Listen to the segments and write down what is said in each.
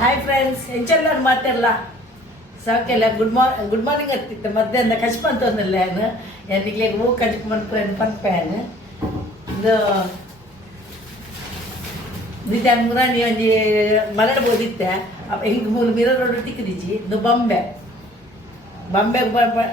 Hi friends ಎಂಚೆಲ್ಲರೂ ಮಾತೆಲ್ಲ ಸಾಕೆಲ್ಲ good morning ಆಗ್ತಿತ್ತು ಮಧ್ಯಾಹ್ನ ಕಷ್ಟ ಅಂತಂದಲ್ಲ ನಾನು ಯಾರಿಗೆ ಹೂ ಕಷ್ಟ ಮಾಡ್ಕೊಂಡು ಪನ್ಪ್ಯಾನ್ ಇದು ನಿಧಾನ ಮುರಾನಿ ಒಂಜಿ ಮಲಡ್ಬೋದಿತ್ತೆ ಹಿಂಗೆ ಮೂರು ಮಿರರ್ ರೋಡ್ ತಿಕ್ಕಿದಿಚ್ಚಿ ಇದು ಬೊಂಬೆ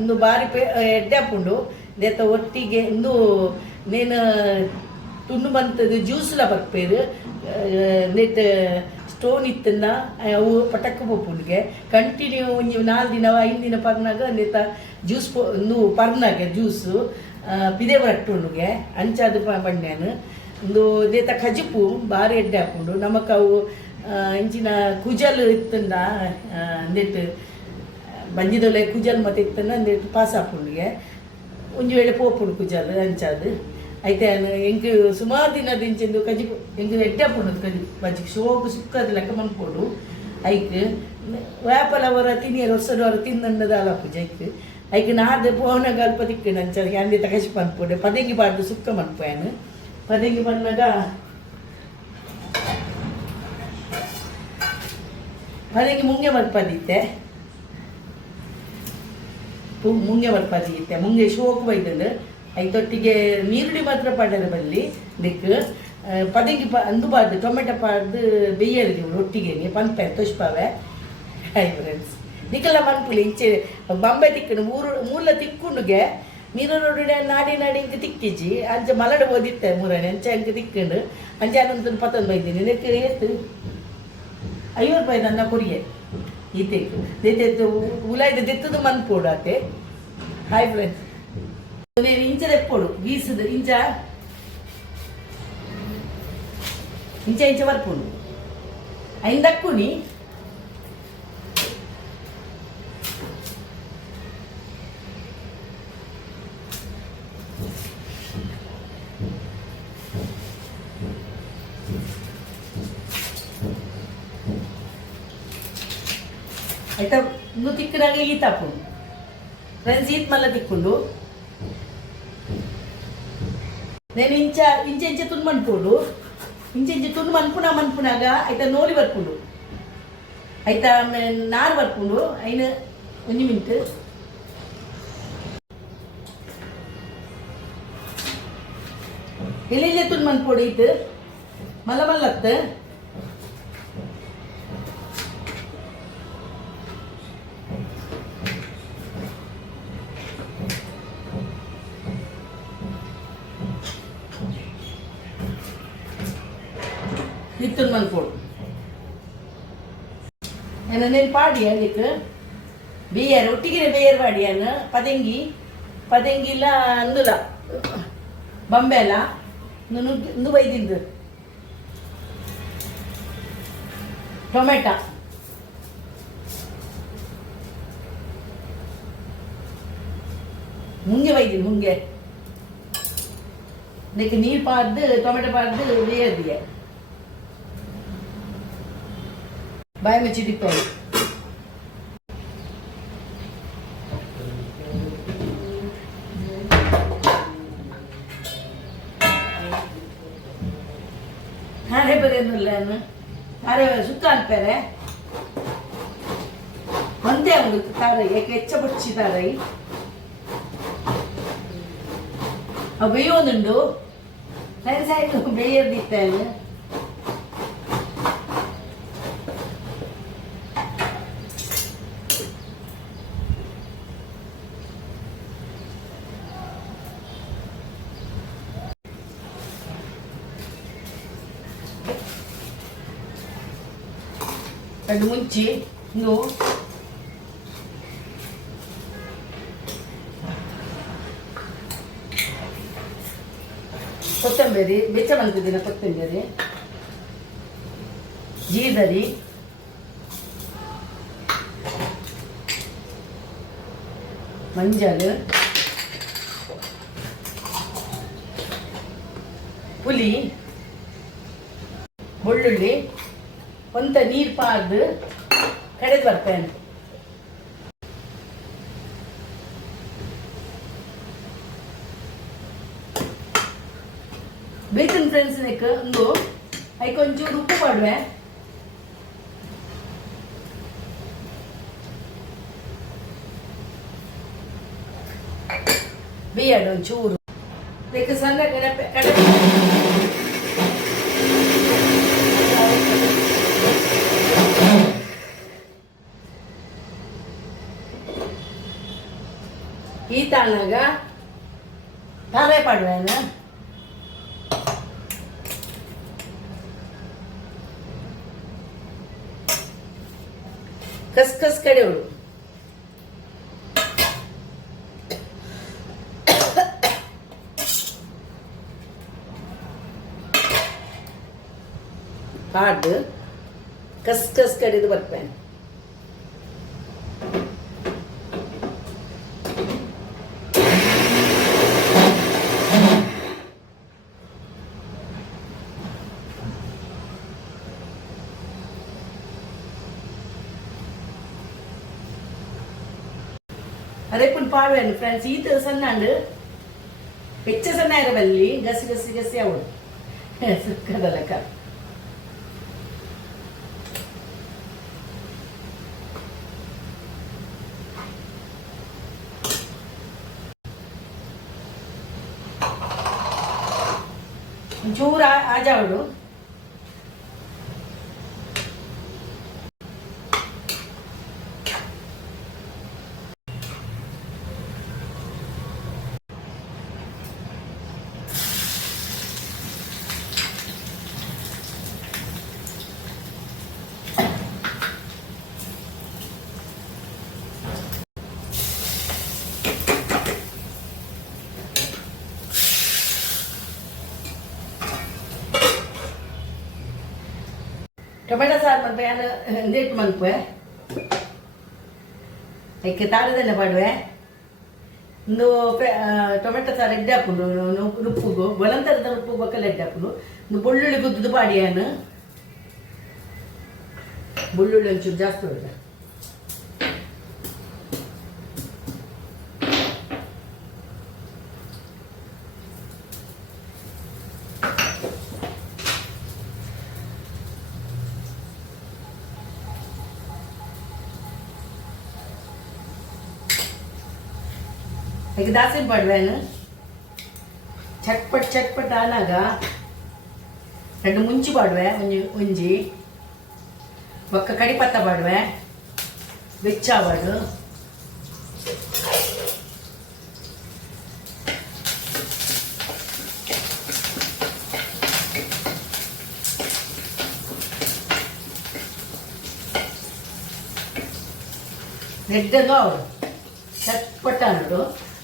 ಒಂದು ಬಾರಿ ಎಡ್ಡೆ ಹಾಕೊಂಡು ದೇತ ಒಟ್ಟಿಗೆ ಇಂದು ನೀನು ತುಂಡು ಬಂತದ್ದು ಜ್ಯೂಸ್ಲ ಬರ್ಪೇರು ನೆಟ್ ಸ್ಟೋನ್ ಇತ್ತನ್ನ ಅವು ಪಟಕ್ಕ ಪೋಪುಂಡಿಗೆ ಕಂಟಿನ್ಯೂ ಒಂಜಿ 4 ದಿನ 5 ದಿನ ಪರ್ನಾಗ ನೆತ ಜ್ಯೂಸ್ ಇಂದು ಪರ್ನಾಗೆ ಜ್ಯೂಸು ಪಿದೆ ಬರಟ್ಟುಂಡುಗೆ ಅಂಚಾದು ಬಂಡ್ಯಾನು ಒಂದು ದೇತ ಕಜಿಪು ಬಾರಿ ಎಡ್ಡೆ ಹಾಕೊಂಡು ನಮಕ್ ಅವು ಇಂಚಿನ ಕುಜಲ್ ಇತ್ತಂದ ನೆಟ್ ಬಂಜಿದೊಲೆ ಕುಜಲ್ ಮತ್ತೆ ಇತ್ತಂದ ನೆಟ್ ಪಾಸ್ ಹಾಕೊಂಡ್ಗೆ ಒಂಜಿ ವೇಳೆ ಪೋಪುಂಡು ಕುಜಲ್ ಅಂಚಾದು ಐತೆ ಎಂಗೆ ಸುಮಾರು ದಿನದ ಇಂಚಿಂದು ಕಜಿ ಎಂಗೆ ಎಡ್ಡೆ ಹಾಕೊಂಡದು ಕಜಿ ಬಜ್ಜಿಗೆ ಶೋಕು ಸುಕ್ಕದ ಲೆಕ್ಕ ಮನ್ಕೊಡು ಐಕ್ ವ್ಯಾಪಲ ಅವರ ತಿನಿಯರು ಹೊಸಡು ಅವರ ತಿನ್ನಂಡದ ಅಲ ಪೂಜೆ ಐಕ್ ನಾದ ಪೋನಾಗ ಅಲ್ಪ ತಿಕ್ಕಣ ಅಂಚ ಅಂದೆ ತಕಸಿ ಪನ್ಪೊಡೆ ಪದಂಗಿ ಬಾರ್ದು ಸುಕ್ಕ ಮನ್ಪೋಯಾನು ಪದಂಗಿ ಬಂದಾಗ ಪದಂಗಿ ಮುಂಗೆ ಮಲ್ಪದಿತ್ತೆ ಮುಂಗೆ ಮಲ್ಪದಿತ್ತೆ ಮುಂಗೆ ಶೋಕು ಬೈದಳು ಐತೊಟ್ಟಿಗೆ ನೀರುಳ್ಳಿ ಮಾತ್ರ ಪಾಡ್ಯದ ಬಲ್ಲಿ ದಿಕ್ ಪದಂಗಿ ಅಂದುಬಾರ್ದು ಟೊಮೆಟೊ ಪಾಡ್ದು ಬೇಯ್ಯದು ಒಟ್ಟಿಗೆ ಪನ್ಪೆ ತುಷ್ಪಾವೆ ಹಾಯ್ ಫ್ರೆಂಡ್ಸ್ ದಿಕ್ಕೆಲ್ಲ ಮನ್ಪುಲಿ ಇಂಚೆ ಬಾಂಬೆ ತಿಕ್ಕಣು ಮೂಲ ತಿಕ್ಕುಂಡುಗೆ ನೀರೊಡೆ ನಾಡಿ ಹಿಂಗೆ ತಿಕ್ಕಿಜಿ ಅಂಚೆ ಮಲಡ ಓದಿತ್ತೆ ಮೂರನೇ ಅಂಚೆ ಹಂಗೆ ತಿಕ್ಕಂಡು ಅಂಚೆ ಅನ್ನೊಂದು 15 ಬೈದೀನಿ ನೆಕ್ಕೆ ಏತು 50 ರೂಪಾಯಿ ನನ್ನ ಕೊರಿಯೆ ಈತೆಕ್ಕು ದೆತ್ತೆತ್ತು ಉಲಾಯ್ದು ದೆತ್ತದು ಮನ್ಪೋಡು ಆತೆ ಹಾಯ್ ಫ್ರೆಂಡ್ಸ್ నేను ఇంచ తెప్పోడు గీసుదు ఇంచ వరకు అయిన దక్కుని అయితే నువ్వు తిక్కునాక ఈ తప్పు ఫ్రెండ్స్ ఈత్ మళ్ళీ తిక్కుండు నేను ఇంచె తున్ను మన్పోడు ఇంచె తున్ను మన్పునాಗ అయితే నోలి ಬರ್ಪುಂಡು అయితే ನಾರು ಬರ್ಪುಂಡು అయిన 1 ಮಿನಿಟ್ ಎಲ್ಲಿಲ್ಲೇ ತುನ್ನು ಮನ್ಪೋಡು ಇತ್ತು ಮಲ್ಲತ್ತೆ ಇತ್ತನ್ ಮನ್ಪೋಡು నేను పాడి ಅದಕ್ಕೆ ಬೇಯರ್ ಒಟ್ಟಿಗೆ ಬೇಯರ್ ಪಾಡಿ ಅನ್ನ ಪದಂಗಿಲ್ಲ ಅಂದುಲ ಬಂಬೆಲ ಇಂದು ಬೈದಿಂದು ಟೊಮೆಟೊ ಮುಂಗೆ ಬೈದಿನಿ ಮುಂಗೆ ಅದಕ್ಕೆ ನೀರು ಪಾರ್ದು ಟೊಮೆಟೊ ಪಾರ್ದು ಬೇಯದಿಗೆ ಬಾಯಿ ಮುಚ್ಚಿ ಡಿಪ್ಪೋದು ಹಾರೆ ಬರೆಯಲ್ಲ ಹಾರೆ ಸುಕ್ಕ ಅನ್ಪೇರೆ ಒಂದೇ ಒಂದು ತಾರೈ ಏಕೆ ಹೆಚ್ಚ ಬುಚ್ಚಿ ತಾರೈ ಅವು ಬೇಯೋದುಂಡು ಸೈಡ್ ಬೇಯದಿತ್ತೇನು ಅದು ಮುಂಚಿ ಇಂದು ಕೊತ್ತಂಬರಿ ಬೆಚ್ಚ ಬಂದಿದ್ದಿನ ಕೊತ್ತಂಬರಿ ಜೀದರಿ ಮಂಜಲ್ ಪುಲಿ ಬೆಳ್ಳುಳ್ಳಿ ಒಂತ ನೀರು ಪಾರ್ದು ಕಡೆದು ಬರ್ತೇನೆ ಬೇಕಿನ ಫ್ರೆಂಡ್ಸ್ ಒಂದು ಐಕೊಂಚೂರು ಉಪ್ಪು ಮಾಡುವೆ ಬೇಯಡು ಒಂಚೂರು ಅದಕ್ಕೆ ಸಣ್ಣ ಕಡಪೆ ಈ ತಾನಾಗ ತಾವೇ ಪಾಡುವೇನ ಕಸ್ ಕಡೆಯವಳು ಪಾಡ್ದು ಕಸ್ ಕಡೆದು ಬರ್ಪೇನೆ ಅದೇ ಪುನ್ ಪಾಡುವೇನು ಫ್ರೆಂಡ್ಸ್ ಈತ ಸಣ್ಣಂಡು ಹೆಚ್ಚ ಸಣ್ಣ ಇರಬಲ್ಲಿ ಗಸಿ ಅವಳು ಸುಕ್ಕದಲ್ಲಕ್ಕ ಒಂಚೂರು ಆಜಾವಳು ಟೊಮೆಟೊ ಸಾರು ಮಲ್ಪೆ ನಾನು ಎಂದೇಟು ಮಲ್ಪೆ ಅದಕ್ಕೆ ತಾಳದೆಲ್ಲ ಪಾಡುವೆ ಒಂದು ಟೊಮೆಟೊ ಸಾರು ಎಡ್ಡೆ ಹಾಕೊಂಡು ರುಪ್ಪುಗು ಬಲಂತರದ ರುಪ್ಪು ಬಕ್ಕಲ್ಲ ಎಡ್ಡೆ ಹಾಕೊಂಡು ಒಂದು ಬೆಳ್ಳುಳ್ಳಿ ಗುದ್ದು ಪಾಡಿ ನಾನು ಬೆಳ್ಳುಳ್ಳಿ ಒಂಚೂರು ಜಾಸ್ತಿ ಹೊಡೆದ ಈಗ ದಾಸೆ ಪಾಡುವೇನು ಚಟ್ಪಟ್ ಆನಾಗ ಎರಡು ಮುಂಚಿ ಪಾಡುವೆ ಒಂಜಿ ಒಕ್ಕ ಕಡಿಪತ್ತ ಪಾಡುವೆ ಬೆಚ್ಚಾವಾಡು ನೆಡ್ಡದು ಅವರು ಚಟ್ಪಟ್ಟ ಅನ್ನೋದು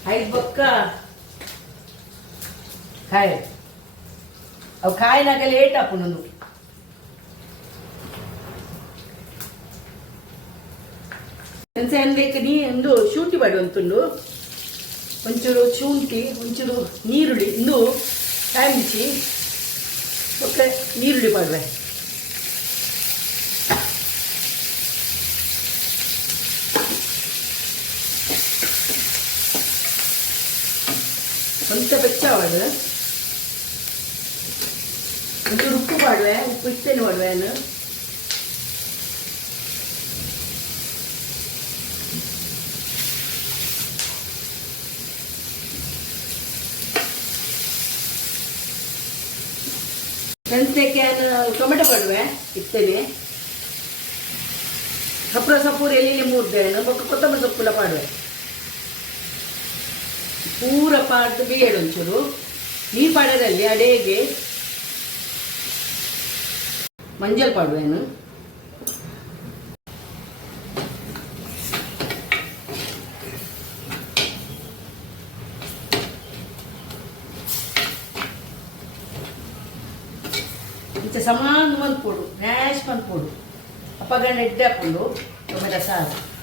5 ಬೊಕ್ಕ ಕಾಯಿ ಅವು ಕಾಯಿನಾಗ ಲೇಟ್ ಹಾಕೊಂಡು ಅನ್ಬೇಕು ನೀ ಒಂದು ಶುಂಠಿ ಮಾಡುವಂತುಂಡು ಒಂಚೂರು ಶುಂಠಿ ಒಂಚೂರು ನೀರುಳ್ಳಿ ಇಂದು ಕಾಯಿ ಮುಚ್ಚಿ ಒಕ್ಕ ನೀರುಳ್ಳಿ ಮಾಡುವೆ కొంచెం పెచ్చావాడు కొంచెం ఉప్పు పాడువే ఉప్పు ఇస్తేనే పాడువాను ಫ್ರೆಂಡ್ಸ್ಗೆ ಟೊಮೆಟೊ ಪಾಡುವೆ ಇತ್ತೇನೆ ಕಪ್ಪರ ಸೊಪ್ಪು ಎಲ್ಲಿ ಮೂರ್ದೇನು ಬೊಕ್ಕ ಕೊತ್ತಂಬರಿ ಸೊಪ್ಪುಲ ಪಾಡುವೆ ಪೂರ ಪಾಡ್ದು ಬೇಯಡು ಒಂಚೂರು ನೀರು ಪಾಡೋದಲ್ಲಿ ಅಡೇಗೆ ಮಂಜಲ್ ಪಾಡುವೇನು ಇಂಚ ಸಮಾನ ಮಂತ್ ಪೋಡು ನ್ಯಾಶ್ ಮಂತ್ ಪೋಡು ಅಪ್ಪಗಂಡ ಎಡ್ಡೆ ಹಾಕೊಂಡು ಟೊಮೆಟೊ ಸಾರು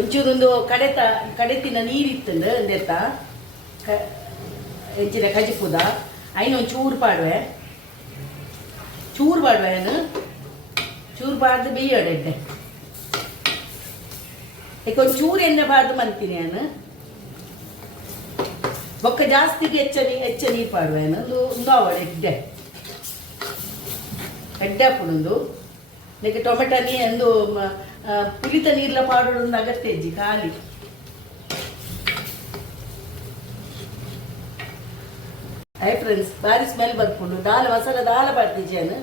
ಒಂಚೂರೊಂದು ಕಡೆತಿನ ನೀರಿತ್ತಂದು ಅಂದೆತ್ತ ಹೆಂಚಿನ ಕಜಿಪುದ ಐನು ಒಂಚೂರು ಪಾಡುವೆ ಚೂರು ಪಾಡುವೆ ನಾನು ಚೂರು ಪಾಡ್ದು ಬೇಯಡೆ ಈಗ ಒಂಚೂರು ಎಣ್ಣೆ ಪಾಡ್ದು ಮಂತೀನಿ ನಾನು ಬೊಕ್ಕ ಜಾಸ್ತಿಗೆ ಹೆಚ್ಚ ನೀರು ಪಾಡುವೆ ಒಂದು ಅವಡೆ ಎಡ್ಡೆ ಹಾಕೊಂಡು ಇದಕ್ಕೆ ಟೊಮೆಟೊ ಒಂದು ಪುಲಿತ ನೀರ್ಲ ಪಾಡೋದೊಂದು ಅಗತ್ಯ ಇಜ್ಜಿ ಖಾಲಿ. ಐ ಫ್ರೆಂಡ್ಸ್ ಭಾರಿ ಸ್ಮೆಲ್ ಬರ್ಪುಂಡು. ದಾಲ್ ಮಸಾಲ ದಾಲ ಪಾಡ್ತಿಜ್ಜಾನು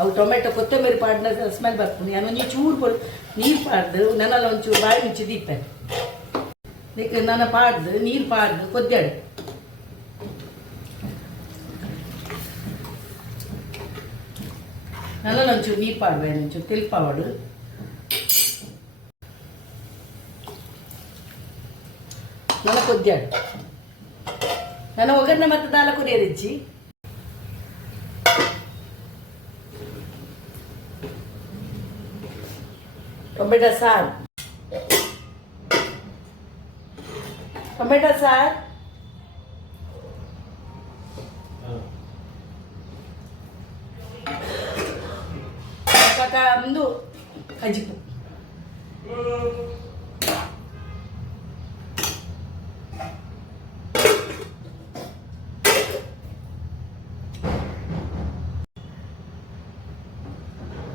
ಅವು ಟೊಮೆಟೊ ಕೊತ್ತಂಬರಿ ಪಾಡ್ನ ಸ್ಮೆಲ್ ಬರ್ಪುಂಡು. ನಾನು ಒಂಚೂರು ಚೂರು ಕೊಡು ನೀರು ಪಾಡ್ದು ನನ್ನೆಲ್ಲ ಒಂಚೂರು ಬಾಯಿ ಮುಚ್ಚಿ ದೀಪೆ ಅದಕ್ಕೆ ನಾನು ಪಾಡ್ದು ನೀರು ಪಾಡ್ದು ಕೊದ್ದಾಡು ನನ್ನೆಲ್ಲ ಒಂಚೂರು ನೀರು ಪಾಡ್ಬೇ ಒಂಚೂರು ತೆಲ್ಪಾವಡು ನನ್ನ ಕೊದ್ದಾಡು ನನ್ನ ಒಗ್ಗರಣೆ ಮತ್ತೆ ದಾಲ ಕುರಿಯರಿಜ್ಜಿ ಟೊಮೆಟೊ ಸಾರು ಒಂದು ಕಜಿಪು